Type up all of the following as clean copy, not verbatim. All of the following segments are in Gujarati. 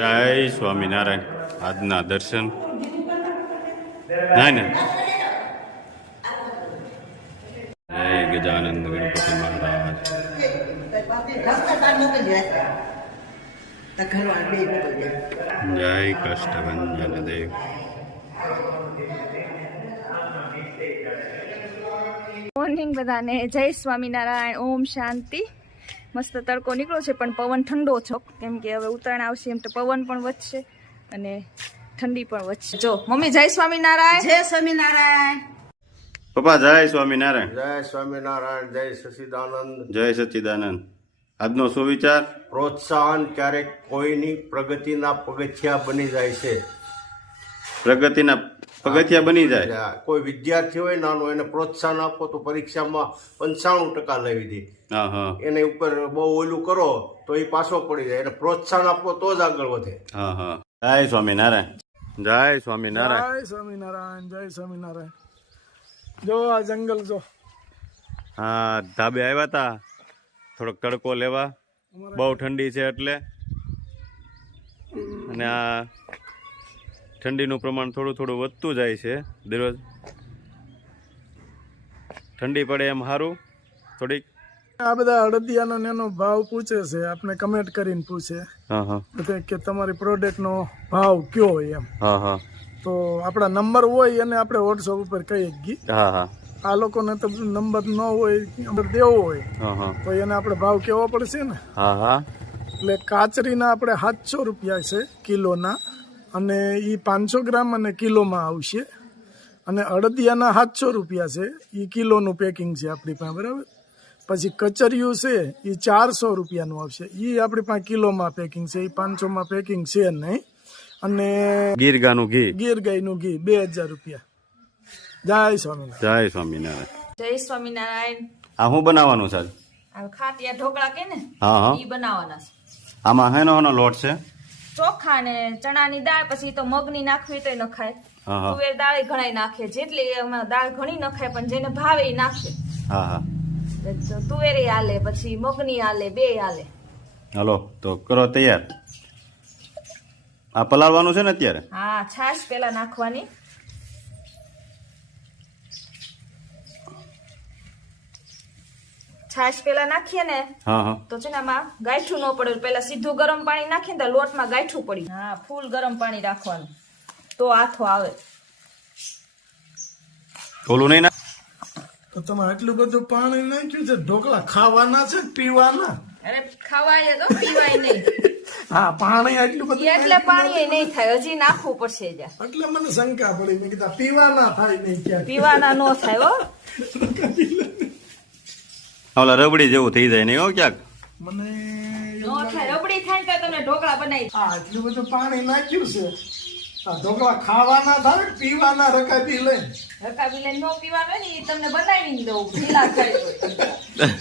જય સ્વામિનારાયણ. આજના દર્શન ના ને જય ગજાનંદ ગણપતિ મહારાજ. જય કષ્ટભંજન દેવ. મોર્નિંગ બધાને. જય સ્વામિનારાયણ. ઓમ શાંતિ. મસ્ત તડકો નીકળ્યો છે પણ પવન ઠંડો છે, કેમ કે હવે ઉત્તરાયણ આવશે એમ તો પવન પણ વધશે અને ઠંડી પણ વધશે. જો મમ્મી જય સ્વામિનારાયણ. જય સ્વામિનારાયણ. પપ્પા જય સ્વામિનારાયણ. જય સ્વામિનારાયણ. જય સચિદાનંદ. જય સચ્ચિદાનંદ. આજનો સુવિચાર: પ્રોત્સાહન ક્યારેક કોઈની પ્રગતિના પગથિયા બની જાય છે. પ્રગતિના પગથિયા બની જાય. કોઈ વિદ્યાર્થી હોય નાનો, એને પ્રોત્સાહન આપો તો પરીક્ષામાં 95% લાવી દે. હા હા એને ઉપર બહુ ઓલું કરો તો એ પાછો પડી જાય. એને પ્રોત્સાહન આપો તો જ આગળ વધે. હા હા. જય સ્વામિનારાયણ. જય સ્વામિનારાયણ. જય સ્વામિનારાયણ. જય સ્વામિનારાયણ. જો આ જંગલ જો. હા, ધાબે આવ્યા હતા થોડોક તડકો લેવા. બહુ ઠંડી છે એટલે, અને આ ઠંડીનું પ્રમાણ થોડું થોડું વધતું જાય છે દરરોજ. ઠંડી પડે એમ સારું. થોડીક આ બધા અડદિયાનો એનો ભાવ પૂછે છે, આપણે કમેન્ટ કરીને પૂછે હા હા કે તમારી પ્રોડક્ટનો ભાવ કયો હોય એમ. હા હા તો આપણા નંબર હોય અને આપણે વોટ્સઅપ ઉપર કહીએ ગી. હા હા આ લોકોને તો નંબર ન હોય, નંબર દેવો હોય હા હા તો એને આપણે ભાવ કેવો પડશે ને. હા હા એટલે કાચરીના આપણે 700 રૂપિયા છે કિલોના, અને એ 500 ગ્રામ અને કિલોમાં આવશે. અને અડદિયાના 700 રૂપિયા છે, એ કિલોનું પેકિંગ છે આપણી પાસે, બરાબર. પછી કચરિયું છે એ 400 રૂપિયાનું આવશે, એ આપણી પાસે કિલોમાં પેકિંગ છે, એ 500માં પેકિંગ છે નહીં. અને ગીર ગાનું ઘી, ગીર ગાયનું ઘી 2000 રૂપિયા. જય સ્વામિનારાયણ. જય સ્વામિનારાયણ. જય સ્વામિનારાયણ. આ શું બનાવવાનું છે? આ ખાટિયા ઢોકળા કે ને હા હા. ઈ બનાવવાના છે. આમાં હેનો લોટ છે? ચોખા ને ચણાની દાળ, પછી તો મગની નાખવી તો નખાય. હા હા તુવેર દાળ ઘણાય નાખે, જેટલી એમાં દાળ ઘણી નખાય, પણ જેને ભાવે એ નાખે. હા હા. તુવેરી હાલે, પછી મગની હાલે, બે હાલે. હાલો તો કરો તૈયાર. આ પલાળવાનું છે ને અત્યારે? હા, છાશ પેલા નાખવાની. છાશ પેલા નાખીએ ને હા હા તો છે ને આમાં ગાંઠું ન પડે. પેલા સીધું ગરમ પાણી નાખીએ ને તો લોટમાં ગાંઠું પડી. હા, ફૂલ ગરમ પાણી રાખવાનું તો આથો આવે. ઓલું નહીં ના? તો તમે આટલું બધું પાણી નાખ્યું છે, ઢોકળા ખાવાના છે પીવાના? અરે ખવાય તો પીવાય નહીં. હા, પાણી આટલું બધું એટલે પાણી નહીં થાય, હજી નાખવું પડશે. એટલે મને શંકા પડી, મેં કીધા પીવાના થાય નહીં ક્યાંક. પીવાના નો થાય હો. ઓલા રબડી જેવું થઈ જાય નહીં હો ક્યાંક. મને નો થાય, રબડી થાય તો તમે ઢોકળા બનાવી. આટલું બધું પાણી નાખ્યું છે, આ ઢોકળા ખાવાના થાય કે પીવાના? રકાબી લઈને રકાબી લઈને નો પીવાનું ને, એ તમને બનાવી દઉં. ઢીલા થાય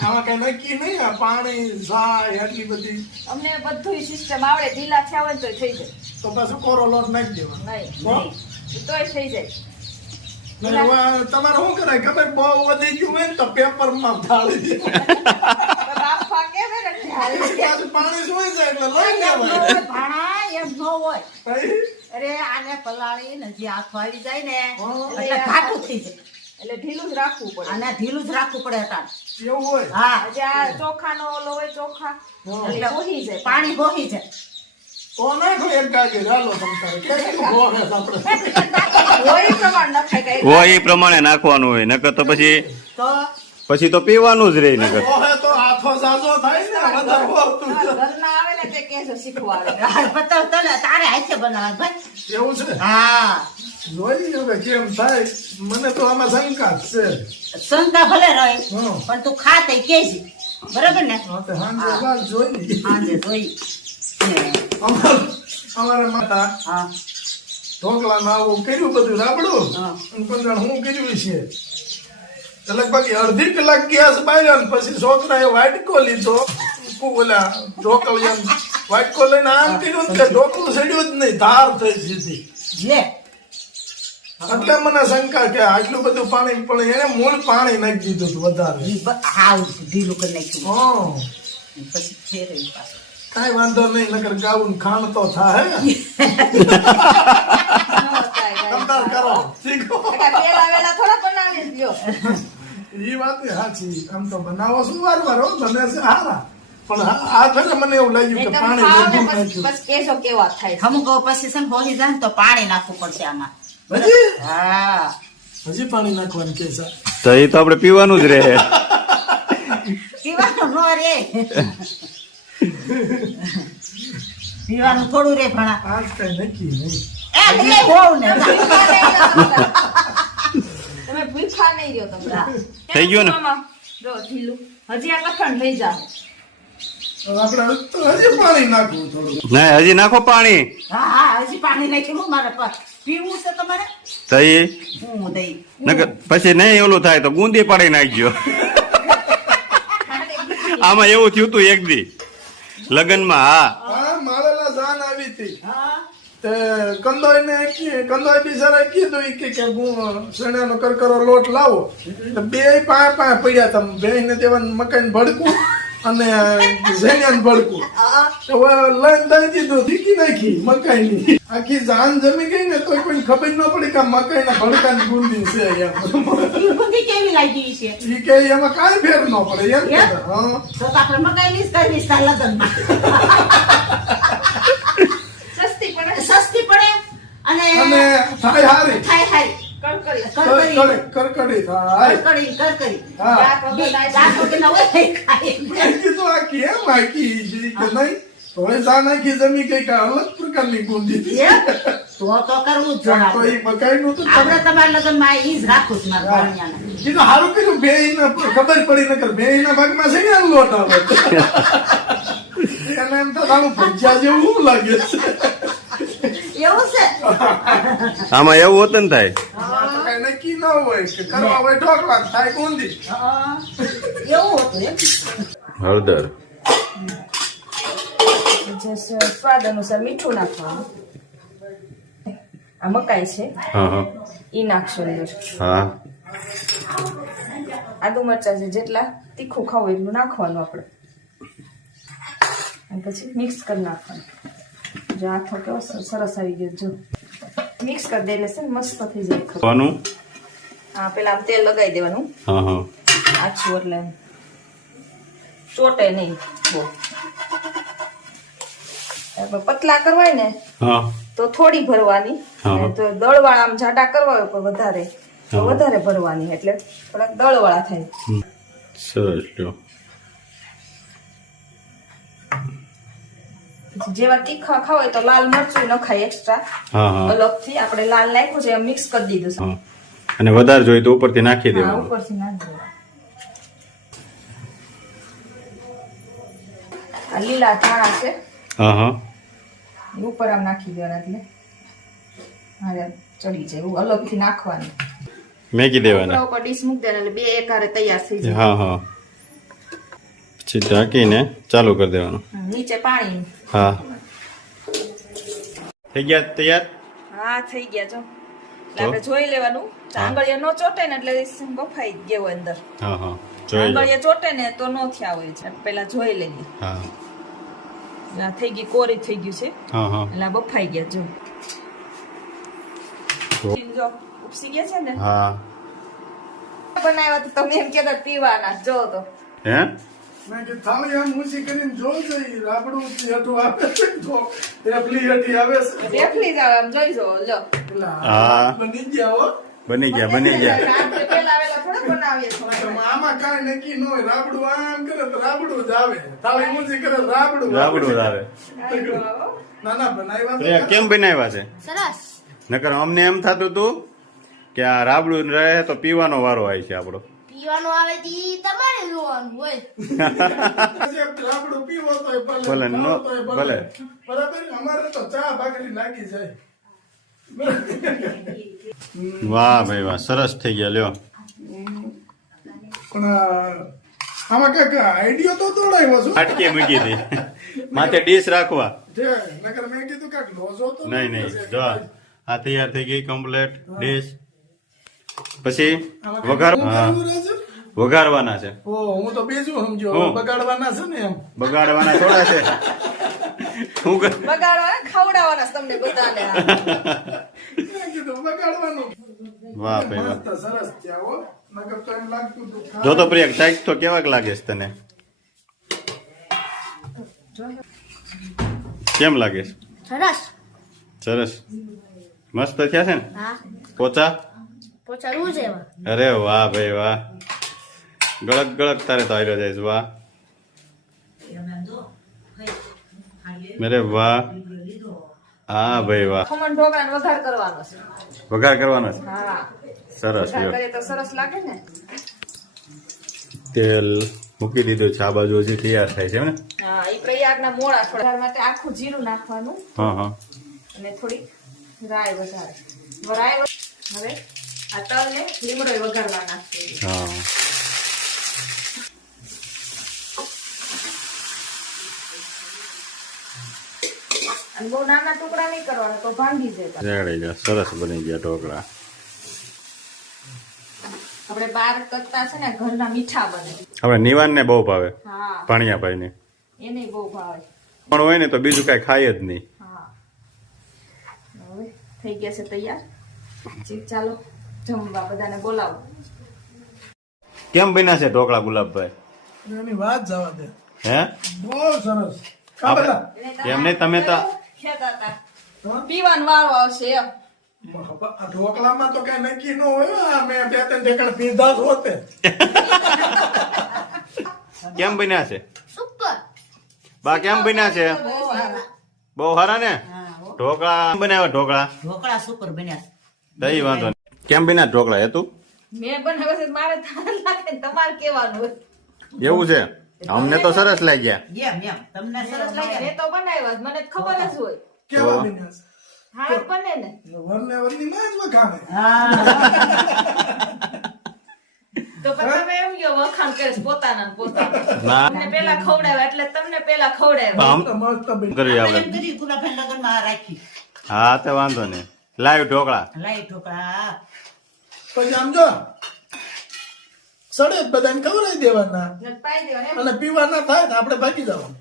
આમાં કઈ નક્કી નહીં. આ પાણી જાય આટલી બધી, અમને બધું સિસ્ટમ આવડે. ઢીલા થયા હોય તો થઈ જાય. તો પાછું કોરો લોટ નાખી દેવાનો. નહીં, તોય થઈ જાય. તમારે શું કરાય ખબર? બહુ વધી ગયું હોય ને તો પેપર માં ઢાળી દે. બાફા કેમ એને ઢાળી દે? પાછું પાણી સુઈ જાય એટલે લઈ લેવાય. ભાણા એમ ન હોય. ભાઈ, અરે આને પલાળી ને જે હાથ વાળી જાય ને હા. એટલે ઘાટું થઈ જાય. એટલે ઢીલું જ રાખવું પડે. આને ઢીલું જ રાખવું પડે અટાણે. એવું હોય? હા, હજી આ ચોખાનો ઓલો હોય, ચોખા એટલે બોહી જાય. પાણી બોહી જાય. તો નાખો એક ગાજર. હાલો તમ તારે કેટલું બોલે આપણે. હોય એ પ્રમાણ નખાય કઈ. હોય એ પ્રમાણે નાખવાનું હોય, નકર તો પછી તો પીવાનું જ રહે. નકર બોલે તો હાથો સાજો થાય ને, વધારે બોલતું છે. ઘરના આવે ને તે કેસે શીખવાડે. પતાવ તને તારે હાથે બનાવવાનું ભાઈ. એવું છે? હા, જોઈ હવે કેમ થાય. મને તો આમાં શંકા જ છે. શંકા ભલે રહે હા. પણ તું ખા તે કેજી. બરાબર ને? હા, તો સાંજે બાર જોઈ. હાંજે જોઈ. અમારા માતા હા, ઢોકળા માં આવું કર્યું બધું રાબડું, હા. અને પણ હું કર્યું છે તો લગભગ અડધી કલાક ગેસ બાળ્યો ને પછી છોકરાએ વાટકો લીધો. ઓલા ઢોકળિયા વાટકો લઈને આમ કર્યું ને કે ઢોકળું સડ્યું જ નહીં, ધાર થઈ સીધી. લે એટલે મને શંકા કે આટલું બધું પાણી, પણ એને મૂળ પાણી નાખી દીધું હતું વધારે. હાવ ઢીલું કરી નાખ્યું. હા, પછી ફેરવી પાછું. કાંઈ વાંધો નહીં, નકર ગાવું ને ખાણ તો થાય. અંતર કરો શીખો. પેલા વેલા થોડા બનાવી દ્યો. ઈ વાત સાચી. આમ તો બનાવો શું વાર બને છે હારા, પણ આ ફેરે મને એવું લાગ્યું કે પાણી વધુ નાખ્યું. બસ કેસો કેવા થાય છે. અમુક પછી છે ને હોળી જાય ને તો પાણી નાખવું પડશે આમાં. હજી હા હજી પાણી નાખવાનું કે છે? તો એ તો આપણે પીવાનું જ રહે. પીવાનું નો રે પીવાનું થોડું રે ભણા. આજ કઈ નક્કી નહીં. એ લે હોવ ને તમે ભૂખા નહીં રહ્યો તમે. થઈ ગયું ને? મામા, જો ઢીલું. હજી આ કઠણ થઈ જાય. આપણે તો હજી પાણી નાખવું થોડું. નહીં, હજી નાખો પાણી. હા હા હજી પાણી નાખ્યું મારે પીવું છે તમારે. તો એ હું દઈ નકર પછી નહીં ઓલું થાય તો ગુંદી પાડી નાખજો. આમાં એવું થયું તું એક દી લગ્નમાં. હા, હા મારેલા જાન આવી હતી હા તે કંદોઈ બિચારા કીધું ઈ કે હું શેણાનો કરકરો લોટ લાવો. તો બે પા પડ્યા તમે બે ને દેવાનું મકાઈ ભડકું અને ઝેણિયાનું ભડકું તો હવે લઈને દઈ દીધું ઢીકી નાખી મકાઈની. આખી જાન જમી ગઈ ને તો કોઈ ખબર ન પડી કે મકાઈના ભડકાની બુંદી છે એમ. બુંદી કેવી લાગી છે ઈ કે એમાં કાંઈ ફેર ન પડે એમ કે. હા તો આપણે મકાઈની જ કરવી છે લગ્નમાં. સસ્તી પણ સસ્તી પડે અને અને થાય હારી ખાય ખાય કડકડી. કરકડી થાય. કરકરી હા દાંત વગર ના હોય ખાય. મેં કીધું આ કેમ આખી છે કે નહીં તો હવે જાન આખી જમી ગઈ કે અલગ પ્રકારની બુંદી છે. તો કરવું જ તો જોઈએ. ઈ મકાઈનું તો આપણે તમારા લગ્નમાં ઈ જ રાખું છું મારા ભાણિયાને. કીધું સારું કર્યું બે ખબર પડી નકર બે ના ભાગમાં છે ને લોટ આવે. એને એમ તો સારું ભજીયા જેવું લાગે છે. એવું છે આમાં એવું હોતું ને થાય. આમાં તો કઈ નક્કી ન હોય કે કરવા હોય ઢોકળા થાય ગુંદી. એવું હતું એમ. હળદર. જે સ્વાદ અનુસાર મીઠું નાખવાનું. આ મકાઈ છે હા હા ઈ નાખશો અંદર. હા. આદુ મરચા છે જેટલા તીખું ખાવું એટલું નાખવાનું આપણે. અને પછી મિક્સ કરી નાખવાનું. જો આથો કેવો સરસ આવી ગયો. જો મિક્સ કરી દે એટલે છે ને મસ્ત થઈ જાય. ખાવાનું. હા પેલા આમ તેલ લગાવી દેવાનું હા હા આછું એટલે એમ ચોટે નહીં બહુ. પતલા કરવાય ને હા તો થોડી ભરવાની, હા. અને તો દળવાળા આમ જાડા કરવા હોય પણ વધારે તો હા. વધારે ભરવાની એટલે થોડાક દળવાળા થાય. સરસ. લ્યો. પછી જેવા તીખા ખાવ હોય તો લાલ મરચું નખાય એક્સ્ટ્રા હા હા અલગથી. આપણે લાલ નાખ્યું છે એમ મિક્સ કરી દીધું છે. હા. અને વધારે જોઈએ તો ઉપરથી નાખી હા દેવાનું. ઉપરથી નાખી દેવાનું. આ લીલા ધાણા છે હા હા એ ઉપર આમ નાખી દેવાના એટલે હા ચડી જાય એવું અલગથી નાખવાનું. મેગી દેવાના. ઉપર ડીશ મૂકી દેવાના એટલે બે એકારે તૈયાર થઈ જાય. હા હા પછી ઢાંકીને ચાલુ કરી દેવાનું. નીચે પાણી. હા થઈ ગયા તૈયાર. હા થઈ ગયા જો. એટલે આપણે જોઈ લેવાનું. આંગળીયા નો ચોટે ને એટલે બફાઈ જ ગયો અંદર. હા હા જોઈ લો. આંગળીયા ચોટે ને તો નો થયા હોય છે. પેલા જોઈ લઈએ. હા એટલે આ થઈ ગઈ કોરી થઈ ગયું છે હા હા એટલે આ બફાઈ ગયા જો. જો ઉપસી ગયા છે ને. હા. બનાવ્યા તો તમે એમ કહેતા પીવાના જો તો. હે મેં કીધું થાળી આમ ઊંચી કરીને જોજો ઈ રાબડું હેઠું આવે છે તો રેફલી હેઠી આવે છે. રેફલી જ આવે આમ જોઈ જો લો. પેલા હા. બની ગયા હો. બની ગયા બની ગયા. આપણે પેલા આવેલા થોડા બનાવીએ છીએ. આમાં કાંઈ નક્કી ન હોય. રાબડું આમ કરે તો રાબડું જ આવે. થાળી ઊંચી કરે તો રાબડું રાબડું આવે. ના ના બનાવ્યા તો પ્રિયા કેમ બનાવ્યા છે? સરસ. નકર અમને એમ થતું હતું કે આ રાબડું રહે તો પીવાનો વારો આવે છે આપણો. પીવાનું આવે તી તમારે જોવાનું હોય. રાબડું પીવો તોય ભલે, ભલે, નો, ખાવો તોય ભલે. બરાબર. અમારે તો ચા ભાખરી લાગી જાય. વાહ ભાઈ વાહ સરસ થઈ ગયા. લ્યો. પણ આમાં કઈક આઈડિયો તો દોડાયો છું. ફાટકી મૂકી હતી માથે ડીશ રાખવા. જે નકર મેં કીધું કાંઈક લોઝો તો નહીં નહીં જો આ તૈયાર થઈ ગઈ કમ્પ્લેટ ડીશ. પછી વઘાર. હા વઘારવાના છે. ઓ હું તો બીજું સમજ્યો હું? બગાડવાના છે ને એમ બગાડવાના થોડા છે. શું કર બગાડવાના ખવડાવવાના છે તમને બધાને મેં કીધું બગાડવાનું. વાહ ભાઈ વાહ. મસ્ત સરસ થયા હો નકર તો એમ લાગતું હતું જો તો પ્રિયા ચાઈક તો કેવાક લાગે છે તને? કેમ લાગે છે? સરસ સરસ મસ્ત થયા છે ને? હા પોચા? પોચા રૂ જેવા અરે વાહ ભાઈ વાહ. ગળક ગળક તારે તો આવ્યો જાય છે. વાહ અરે વાહ. હા ભાઈ વાહ. ખમણ ઢોકળાનો વઘાર કરવાનો છે. વઘાર કરવાનો છે. હા સરસ વઘાર લ્યો. કરીએ તો સરસ લાગે ને. તેલ મૂકી દીધું છે. આ બાજુ હજી તૈયાર થાય છે એમ ને? હા એ પ્રયાગના મોળા થોડા માટે આખું જીરું નાખવાનું હા હા. અને થોડી રાય વધારે રાય હવે આ તલ ને લીમડો વઘારવા નાખીએ. હા અને બહુ નાના ટુકડા નહીં કરવાના તો ભાંગી જતા. રેડી ગયા. સરસ બની ગયા ઢોકળા. આપણે બહાર કરતા છે ને ઘરના મીઠા બને. હવે નિવાન ને બહુ ભાવે. હા પાણીયાભાઈ ને એને બહુ ભાવે. પણ હોય ને તો બીજું કઈ ખાય જ નહીં. હા હવે થઈ ગયા છે તૈયાર. જી ચાલો જમવા બધાને બોલાવો. કેમ બન્યા છે ઢોકળા ગુલાબભાઈ? એની વાત જવા દે હે બહુ સરસ ખા બધા. એમ નહીં તમે તો ખેતા હતા હા? પીવાનો વારો આવશે એમ. આ ઢોકળામાં તો કઈ નક્કી ન હોય હો. આ મેં બે ત્રણ ઢેકણ પીધા જ હોતે. કેમ બન્યા છે સુપર બા? કેમ બન્યા છે? બહુ સારા ને ઢોકળા? કેમ બનાવ્યા ઢોકળા? ઢોકળા સુપર બન્યા દઈ વાંધો નહીં. કેમ બન્યા ઢોકળા? હેતું મેં બનાવ્યો છે મારે થાળ લાગે ને તમારે કેવાનું હોય. એવું છે? અમને તો સરસ લાગ્યા. એમ તમને સરસ લાગ્યા મેં તો બનાવ્યા જ, મને તો ખબર જ હોય. કેવા બન્યા છે? હા બને ને. વરને વરની માં જ વખાણે. તો પછી તમે એમ કયો વખાણ કરીશ પોતાના ને પોતાના. ના તમને પેલા ખવડાવ્યા એટલે તમને પેલા ખવડાવ્યા. આમ મસ્ત બન્યા. કરી આપણે. એમ કરી ગુલાબભાઈ લગનમાં રાખી હા તો વાંધો નહીં. લાઈવ ઢોકળા. લાઈ ઢોકળા પછી આમ જો સડે જ બધાને ખવડાવી દેવાના ને પાઈ દેવાના એમ. અને પીવાના થાય ને આપણે ભાગી જવાનું.